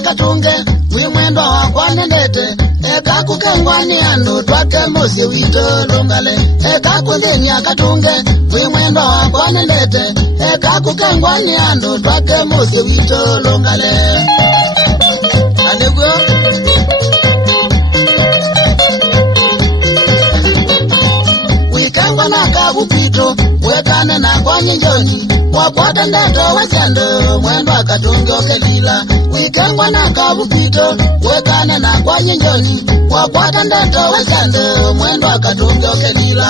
katunge wimwendo wakwanendete eka kukengwani anu twake mosi wito lungale eka kundenia katunge wimwendo wakwanendete eka kukengwani anu twake mosi wito lungale anego wikengwa na kabupito wekane na kwa njoni wakwata ndeto wachando mwendo akatunge okelila wikengwa na kabupito wekane na kwa njoni wakwata ndeto wachando mwendo akatunge okelila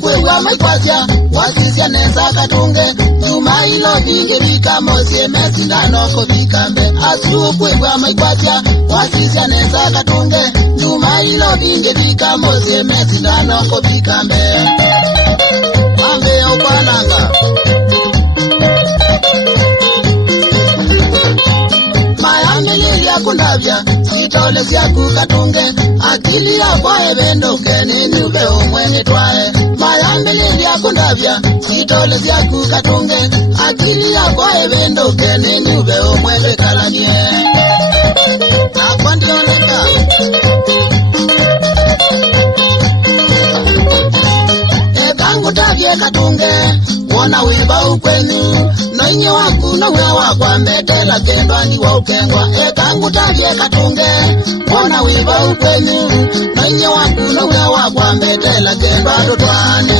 Kwewa makwasya wasisya nesa katunge Juma ilo vinge vika mosie mesi ndanoko vikambe Asiu kwewa makwasya wasisya nesa katunge Juma ilo vinge vika mosie mesi ndanoko vikambe Ambe okwananga Mayambililia kundavya Kitole siyaku katunge Akili ya kwa ebendo keni nyube umweni twae Mayambililia kundavya Kitole siyaku katunge Akili ya kwa ebendo keni nyube umweni kalanie Akwandioneka Ekangu tavye katunge Wona wiba ukwenyu Noinye waku na wewa kwa mbetela kendwani wa ukengwa Ekangu tavye katunge Wona wiba ukwenyu Noinye waku na wewa kwa mbetela kendwa dotwane